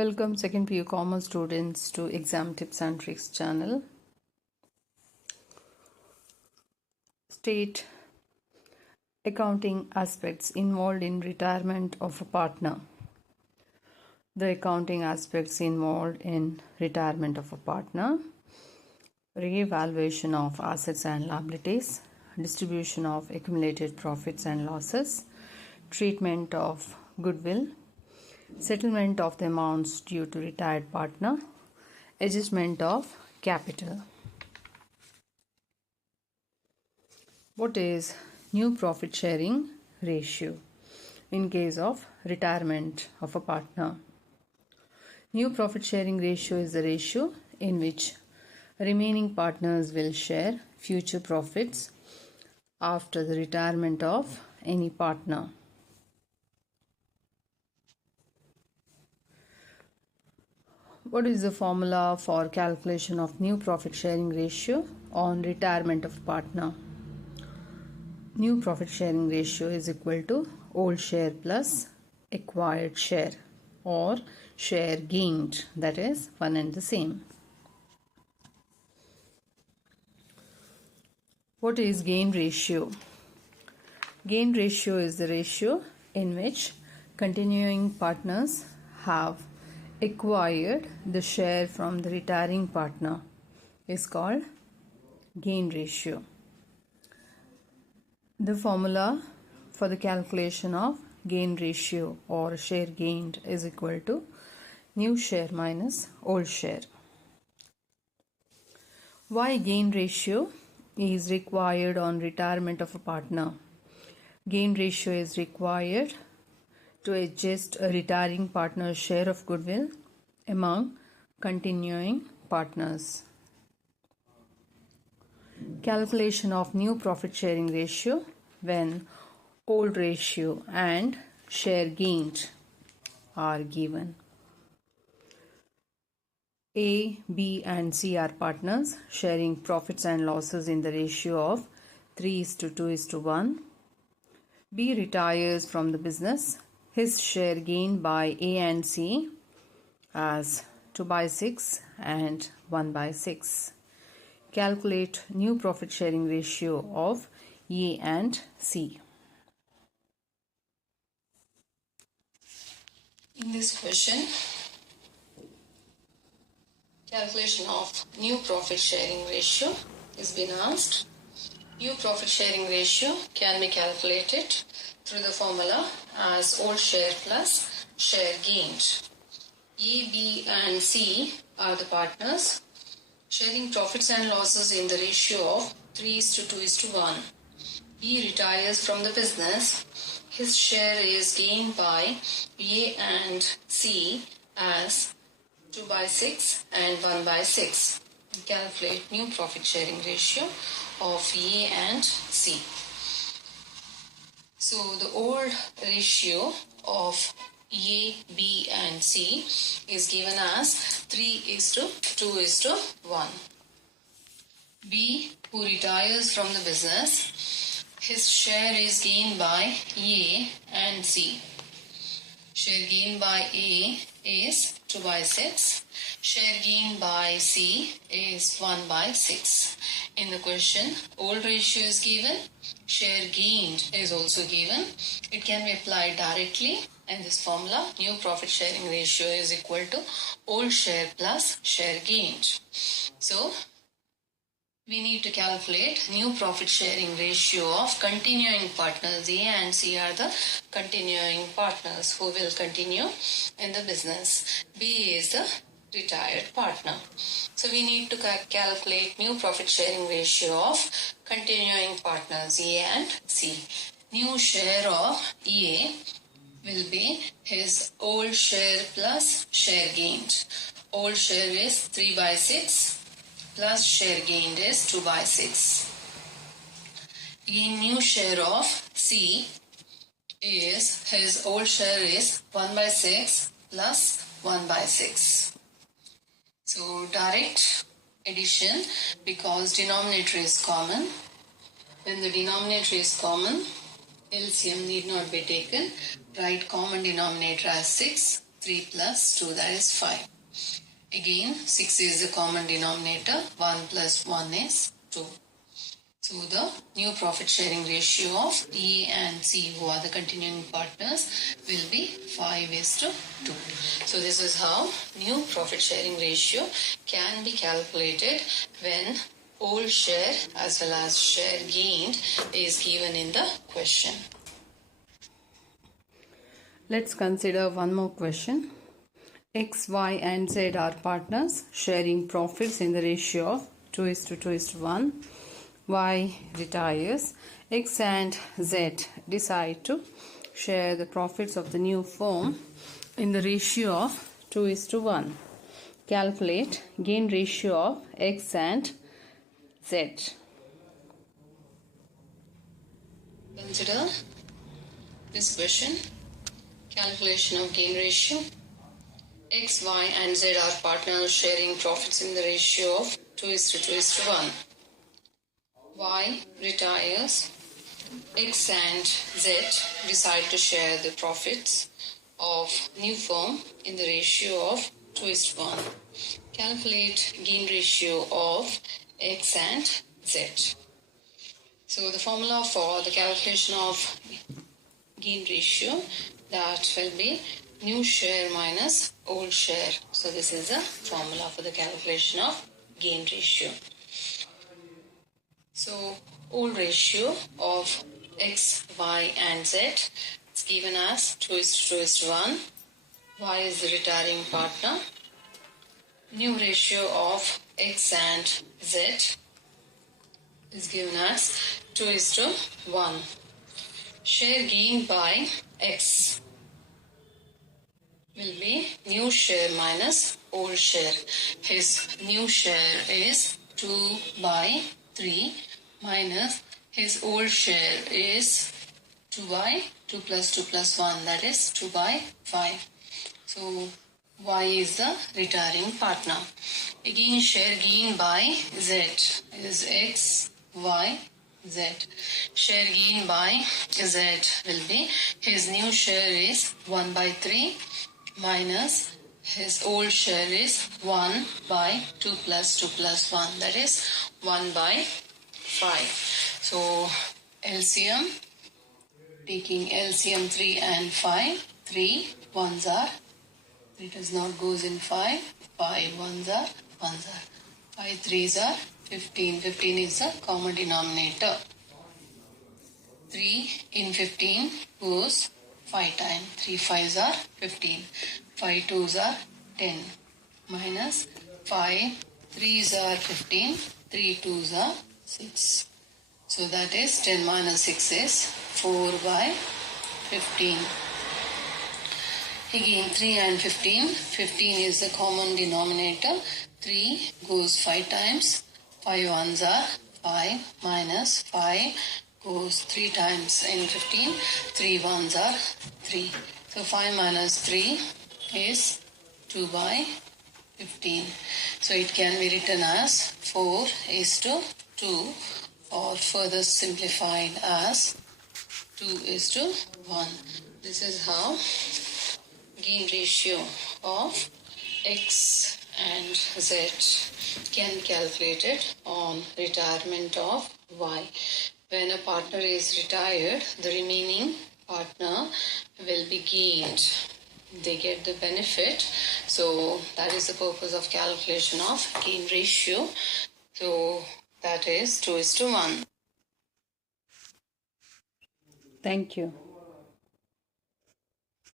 Welcome second PU Commerce students to Exam Tips and Tricks channel. State accounting aspects involved in retirement of a partner. The accounting aspects involved in retirement of a partner: reevaluation of assets and liabilities, distribution of accumulated profits and losses, treatment of goodwill, settlement of the amounts due to retired partner, adjustment of capital. What is new profit sharing ratio in case of retirement of a partner? New profit sharing ratio is the ratio in which remaining partners will share future profits after the retirement of any partner. What is the formula for calculation of new profit sharing ratio on retirement of partner? New profit sharing ratio is equal to old share plus acquired share, or share gained, that is one and the same. What is gain ratio? Gain ratio is the ratio in which continuing partners have acquired the share from the retiring partner is called gain ratio. The formula for the calculation of gain ratio or share gained is equal to new share minus old share. Why gain ratio is required on retirement of a partner? Gain ratio is required to adjust a retiring partner's share of goodwill among continuing partners. Calculation of new profit sharing ratio when old ratio and share gained are given. A, B and C are partners sharing profits and losses in the ratio of 3:2:1. B retires from the business. His share gained by A and C as 2/6 and 1/6. Calculate new profit sharing ratio of A and C. In this question, calculation of new profit sharing ratio is being asked. New profit sharing ratio can be calculated through the formula as old share plus share gained. A, B and C are the partners sharing profits and losses in the ratio of 3:2:1. B retires from the business. His share is gained by A and C as 2/6 and 1/6. Calculate new profit sharing ratio of A and C. So the old ratio of A, B and C is given as 3:2:1. B, who retires from the business, his share is gained by A and C. Share gained by A is 2/6. Share gained by C is 1/6. In the question, old ratio is given, share gained is also given. It can be applied directly, and this formula, new profit sharing ratio is equal to old share plus share gained. So, we need to calculate new profit sharing ratio of continuing partners. A and C are the continuing partners who will continue in the business. B is the retired partner. So we need to calculate new profit sharing ratio of continuing partners A and C. New share of A will be his old share plus share gained. Old share is 3/6 plus share gained is 2/6. Again, new share of C is his old share is 1/6 plus 1/6. So direct addition, because denominator is common. When the denominator is common, LCM need not be taken. Write common denominator as 6 3 plus 2, that is 5. Again, 6 is the common denominator. 1 plus 1 is 2. So the new profit sharing ratio of E and C, who are the continuing partners, will be 5:2. So this is how new profit sharing ratio can be calculated when whole share as well as share gained is given in the question. Let's consider one more question. X, Y and Z are partners sharing profits in the ratio of 2:2:1. Y retires. X and Z decide to share the profits of the new firm in the ratio of 2:1. Calculate gain ratio of X and Z. Consider this question. Calculation of gain ratio. X, Y and Z are partners sharing profits in the ratio of 2:1. Y retires. X and Z decide to share the profits of new firm in the ratio of 2:1. Calculate gain ratio of X and Z. So the formula for the calculation of gain ratio, that will be new share minus old share. So this is the formula for the calculation of gain ratio. So old ratio of X, Y and Z is given as 2:1. Y is the retiring partner. New ratio of X and Z is given as 2:1. Share gained by X will be new share minus old share. His new share is 2/3 minus his old share is 2/2 plus 2 plus 1, that is 2/5. So Y is the retiring partner. Again, share gained by Z is X, Y, Z. Share gained by Z will be his new share is 1/3 minus his old share is 1/2 plus 2 plus 1, that is 1/5. So LCM, taking LCM 3 and 5, 3 ones are, 3 does not goes in 5, 5 ones are, 5 threes are 15, 15 is the common denominator. 3 in 15 goes 5 times, 3 5s are 15, 5 2s are 10, minus 5 3s are 15, 3 2s are 6. So that is 10 minus 6 is 4/15. Again 3 and 15, 15 is the common denominator. 3 goes 5 times, 5 ones are 5, minus 5 goes 3 times in 15, 3 ones are 3. So 5 minus 3 is 2/15. So it can be written as 4:2, or further simplified as 2:1. This is how gain ratio of X and Z can be calculated on retirement of Y. When a partner is retired, the remaining partner will be gained. They get the benefit. So that is the purpose of calculation of gain ratio. So that is 2:1. Thank you.